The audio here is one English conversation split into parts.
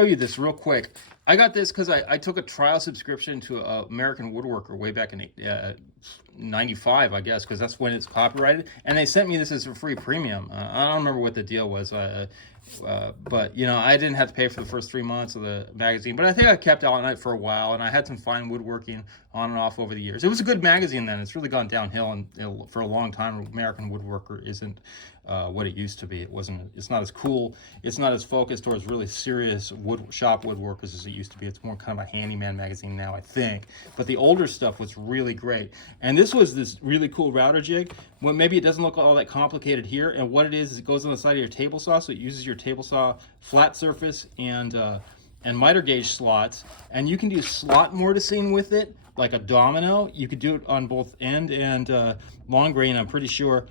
Show you this real quick. I got this because I took a trial subscription to American Woodworker way back in 95, I guess, because that's when it's copyrighted, and they sent me this as a free premium. I don't remember what the deal was, but you know, I didn't have to pay for the first 3 months of the magazine, but I think I kept on it for a while, and I had some fine woodworking on and off over the years. It was a good magazine then. It's really gone downhill, and for a long time, American Woodworker isn't what it used to be. It's not as cool. It's not as focused towards really serious shop woodworkers as it used to be. It's more kind of a handyman magazine now, I think. But the older stuff was really great. And this was this really cool router jig. Well, maybe it doesn't look all that complicated here. And what it is it goes on the side of your table saw, so it uses your table saw flat surface and miter gauge slots. And you can do slot mortising with it, like a domino. You could do it on both end and long grain, I'm pretty sure.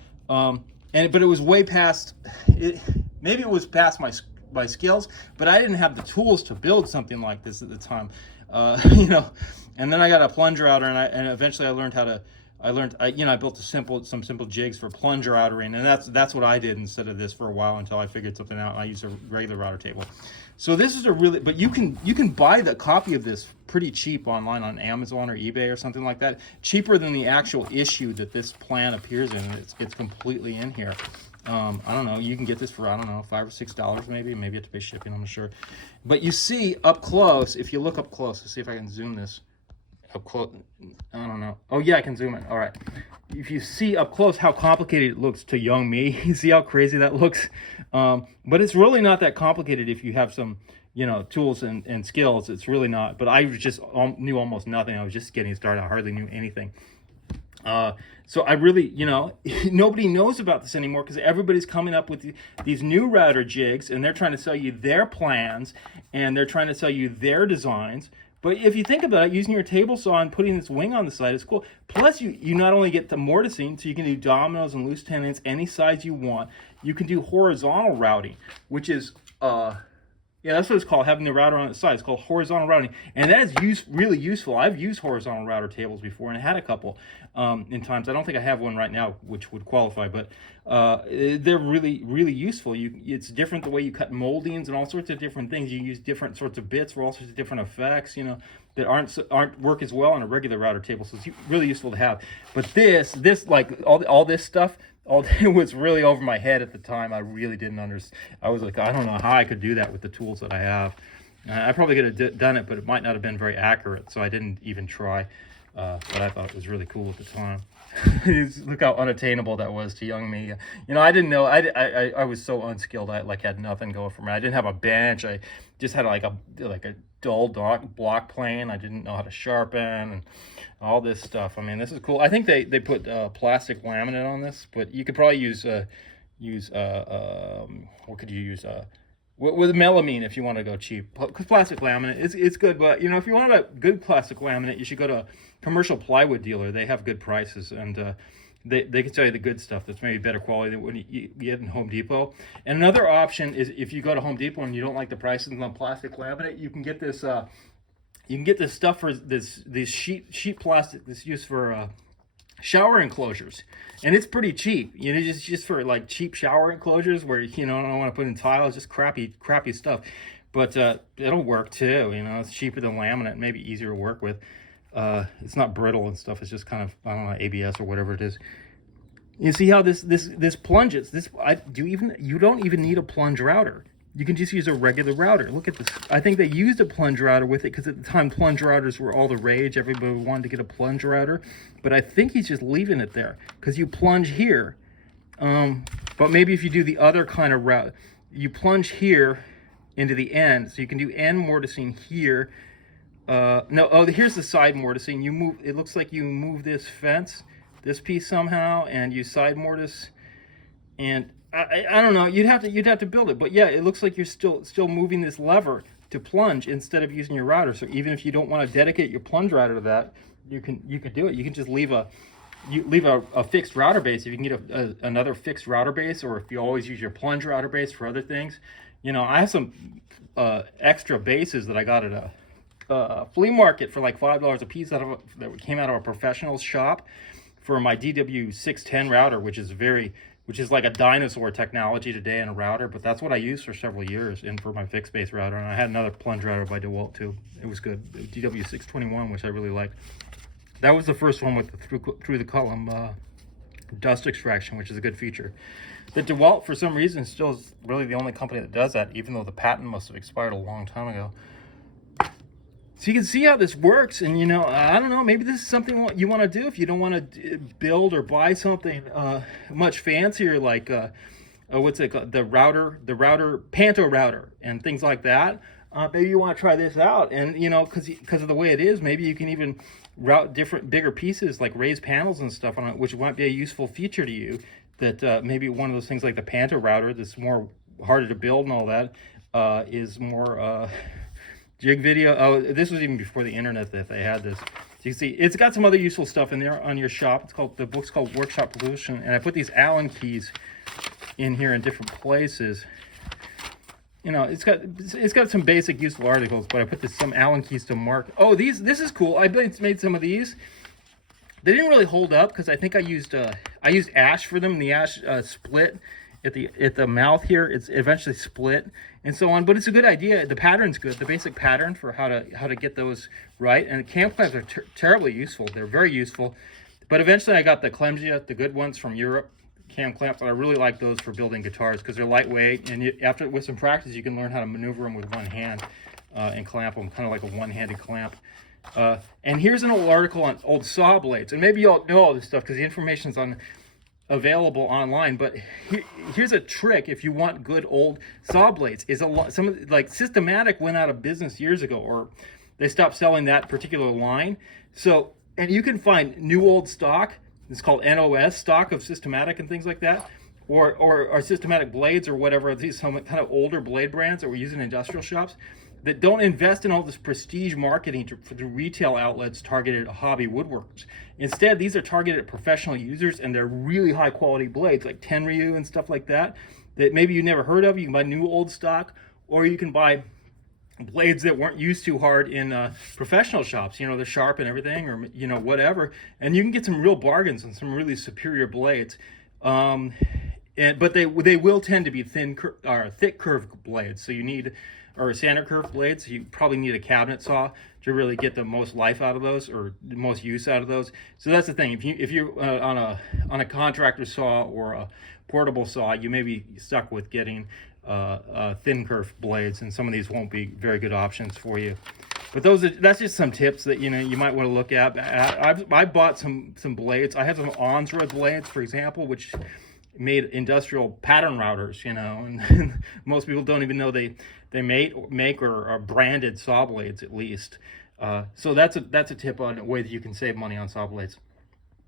But it was way past it. Maybe it was past my skills, but I didn't have the tools to build something like this at the time. You know, and then I got a plunge router, and eventually I learned how to. I built some simple jigs for plunge routering, and that's what I did instead of this for a while until I figured something out. And I used a regular router table. So this is but you can buy the copy of this pretty cheap online on Amazon or eBay or something like that, cheaper than the actual issue that this plan appears in. It's completely in here. I don't know, you can get this for, I don't know, $5 or $6 maybe you have to pay shipping, I'm not sure. But you see up close, if you look up close, let's see if I can zoom this up close. I don't know. Oh yeah, I can zoom it. All right. If you see up close how complicated it looks to young me, you see how crazy that looks. But it's really not that complicated if you have some, you know, tools and skills. It's really not. But I just knew almost nothing. I was just getting started. I hardly knew anything. So I really, you know, nobody knows about this anymore because everybody's coming up with these new router jigs, and they're trying to sell you their plans, and they're trying to sell you their designs. But if you think about it, using your table saw and putting this wing on the side is cool. Plus, you not only get the mortising, so you can do dominoes and loose tenons any size you want. You can do horizontal routing, which is, yeah, that's what it's called, having the router on the side. It's called horizontal routing, and that is really useful. I've used horizontal router tables before, and I had a couple in times. I don't think I have one right now which would qualify, but they're really, really useful. It's different the way you cut moldings and all sorts of different things. You use different sorts of bits for all sorts of different effects, you know, that aren't work as well on a regular router table. So it's really useful to have. But this like all this stuff, it was really over my head at the time. I really didn't understand. I was like, I don't know how I could do that with the tools that I have. I probably could have done it, but it might not have been very accurate, so I didn't even try. But I thought it was really cool at the time. Look how unattainable that was to young me. You know, I didn't know. I was so unskilled. I had nothing going for me. I didn't have a bench. I just had like a dull block plane. I didn't know how to sharpen and all this stuff. I mean, this is cool. I think they put plastic laminate on this, but you could probably use what could you use? With melamine if you want to go cheap. Because plastic laminate it's good, but you know, if you want a good plastic laminate, you should go to a commercial plywood dealer. They have good prices, and they can tell you the good stuff that's maybe better quality than what you get in Home Depot. And another option is if you go to Home Depot and you don't like the prices on plastic laminate, you can get this stuff for this sheet plastic that's used for shower enclosures, and it's pretty cheap. You know, just for like cheap shower enclosures where, you know, I don't want to put in tiles, just crappy stuff. But it'll work too. You know, it's cheaper than laminate, maybe easier to work with. It's not brittle and stuff. It's just kind of, I don't know, ABS or whatever it is. You see how this plunges. You don't even need a plunge router. You can just use a regular router. Look at this. I think they used a plunge router with it because at the time plunge routers were all the rage. Everybody wanted to get a plunge router. But I think he's just leaving it there because you plunge here. But maybe if you do the other kind of route, you plunge here into the end. So you can do end mortising here. Here's the side mortising. You move. It looks like you move this fence, this piece somehow, and you side mortise. And I don't know. You'd have to build it, but yeah, it looks like you're still moving this lever to plunge instead of using your router. So even if you don't want to dedicate your plunge router to that, you could do it. You can just leave a fixed router base. If you can get another fixed router base, or if you always use your plunge router base for other things, you know, I have some extra bases that I got at a flea market for like $5 a piece that came out of a professional's shop for my DW610 router, which is very which is like a dinosaur technology today in a router, but that's what I used for several years and for my fixed base router. And I had another plunge router by DeWalt too. It was good, DW621, which I really liked. That was the first one with the through the column dust extraction, which is a good feature. The DeWalt, for some reason, still is really the only company that does that, even though the patent must have expired a long time ago. So you can see how this works, and I don't know, maybe this is something you want to do if you don't want to build or buy something much fancier, like what's it called, the router Pantorouters and things like that. Maybe you want to try this out, and because of the way it is, maybe you can even route different bigger pieces like raised panels and stuff on it, which might be a useful feature to you. That maybe one of those things like the Pantorouters that's more harder to build and all that is more jig video. Oh, this was even before the internet that they had this. So you can see it's got some other useful stuff in there on your shop. The book's called Workshop Pollution, and I put these Allen keys in here in different places. It's got some basic useful articles, but I put some Allen keys to mark. Oh, this is cool. I made some of these. They didn't really hold up because I think I used ash for them. And the ash split at the mouth here. It's eventually split and so on. But it's a good idea. The pattern's good. The basic pattern for how to get those right. And the cam clamps are terribly useful. They're very useful. But eventually I got the Clemsia, the good ones from Europe, cam clamps, and I really like those for building guitars because they're lightweight, and with some practice you can learn how to maneuver them with one hand and clamp them, kind of like a one-handed clamp. And here's an old article on old saw blades, and maybe you all know all this stuff because the information's available online, but here's a trick if you want good old saw blades. Like Systematic went out of business years ago, or they stopped selling that particular line. So, and you can find new old stock. It's called NOS stock of Systematic and things like that, or Systematic blades or whatever. These some kind of older blade brands that we use in industrial shops that don't invest in all this prestige marketing for the retail outlets targeted at hobby woodworkers. Instead, these are targeted at professional users, and they're really high quality blades like Tenryu and stuff like that maybe you never heard of. You can buy new old stock, or you can buy blades that weren't used too hard in professional shops. They're sharp and everything, or whatever, and you can get some real bargains on some really superior blades. But they will tend to be thick curved blades, so you need, or standard curved blades. So you probably need a cabinet saw to really get the most life out of those, or the most use out of those. So that's the thing. If you're on a contractor saw or a portable saw, you may be stuck with getting thin curved blades, and some of these won't be very good options for you. But that's just some tips that you might want to look at. I bought some blades. I had some Onsra blades, for example, which made industrial pattern routers, and most people don't even know they make or are branded saw blades, at least. So that's a tip on a way that you can save money on saw blades.